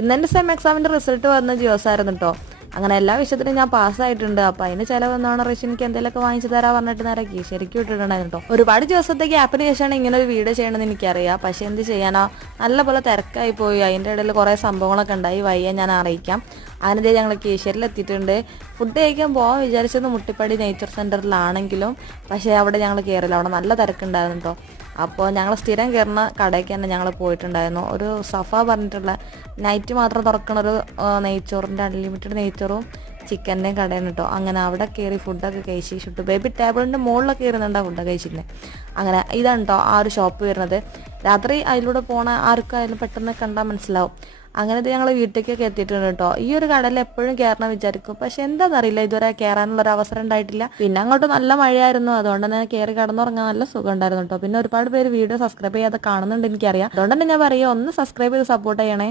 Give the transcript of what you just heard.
ഇന്നെൻ്റെ സെം എക്സാമിൻ്റെ റിസൾട്ട് വന്ന ദിവസമായിരുന്നു കേട്ടോ. അങ്ങനെ എല്ലാ വിഷയത്തിനും ഞാൻ പാസ്സായിട്ടുണ്ട്. അപ്പോൾ അതിന് ചിലവെന്നാണ് റഷി എനിക്ക് എന്തെങ്കിലുമൊക്കെ വാങ്ങിച്ചു തരാൻ പറഞ്ഞിട്ട് നേരെ ശരിക്കും ഇട്ടിട്ടുണ്ടായിരുന്നു കേട്ടോ. ഒരുപാട് ദിവസത്തെ ഗ്യാപ്പിന് ശേഷമാണ് ഇങ്ങനെ ഒരു വീഡിയോ ചെയ്യണമെന്ന് എനിക്കറിയാം. പക്ഷേ എന്ത് ചെയ്യാനോ, നല്ലപോലെ തിരക്കായി പോയി. അതിൻ്റെ ഇടയിൽ കുറേ സംഭവങ്ങളൊക്കെ ഉണ്ടായി. വയ്യ ഞാൻ അറിയിക്കാം. അതിനിടെ ഞങ്ങൾ കീശ്ശേരിയിൽ എത്തിയിട്ടുണ്ട്. ഫുഡ് കഴിക്കാൻ പോകാൻ വിചാരിച്ചത് മുട്ടിപ്പടി നേച്ചർ സെൻറ്ററിലാണെങ്കിലും പക്ഷേ അവിടെ ഞങ്ങൾ കയറില്ല. അവിടെ നല്ല തിരക്കുണ്ടായിരുന്നു കേട്ടോ. അപ്പോൾ ഞങ്ങൾ സ്ഥിരം കയറുന്ന കടയ്ക്ക് തന്നെ ഞങ്ങൾ പോയിട്ടുണ്ടായിരുന്നു. ഒരു സഫ പറഞ്ഞിട്ടുള്ള നൈറ്റ് മാത്രം തുറക്കണ ഒരു നെയ്ച്ചോറിൻ്റെ അൺലിമിറ്റഡ് നെയ്ച്ചോറും ചിക്കൻ്റെയും കടയാണ് കേട്ടോ. അങ്ങനെ അവിടെ കയറി ഫുഡൊക്കെ കഴിച്ചിട്ടു. ബേബി ടേബിളിൻ്റെ മുകളിലൊക്കെ ഇരുന്നുണ്ടാണ് ഫുഡൊക്കെ കഴിച്ചിട്ടുണ്ട്. അങ്ങനെ ഇതാണ് കേട്ടോ ആ ഒരു ഷോപ്പ് വരുന്നത്. രാത്രി അതിലൂടെ പോണ ആർക്കായാലും പെട്ടെന്ന് കണ്ടാൽ മനസ്സിലാവും. അങ്ങനത്തെ ഞങ്ങൾ വീട്ടിലേക്കൊക്കെ എത്തിയിട്ടുണ്ട് കേട്ടോ. ഈ ഒരു കടയിൽ എപ്പോഴും കയറണം വിചാരിക്കും, പക്ഷെ എന്താണെന്നറിയില്ല, ഇതുവരെ കയറാനുള്ളൊരു അവസരം ഉണ്ടായിട്ടില്ല. പിന്നെ അങ്ങോട്ട് നല്ല മഴയായിരുന്നു, അതുകൊണ്ട് തന്നെ കയറി കടന്നുറങ്ങാൻ നല്ല സുഖം ഉണ്ടായിരുന്നു കേട്ടോ. പിന്നെ ഒരുപാട് പേര് വീഡിയോ സബ്സ്ക്രൈബ് ചെയ്യാതെ കാണുന്നുണ്ട് എനിക്കറിയാം. അതുകൊണ്ട് തന്നെ ഞാൻ പറയുക, ഒന്ന് സബ്സ്ക്രൈബ് ചെയ്ത് സപ്പോർട്ട് ചെയ്യണേ.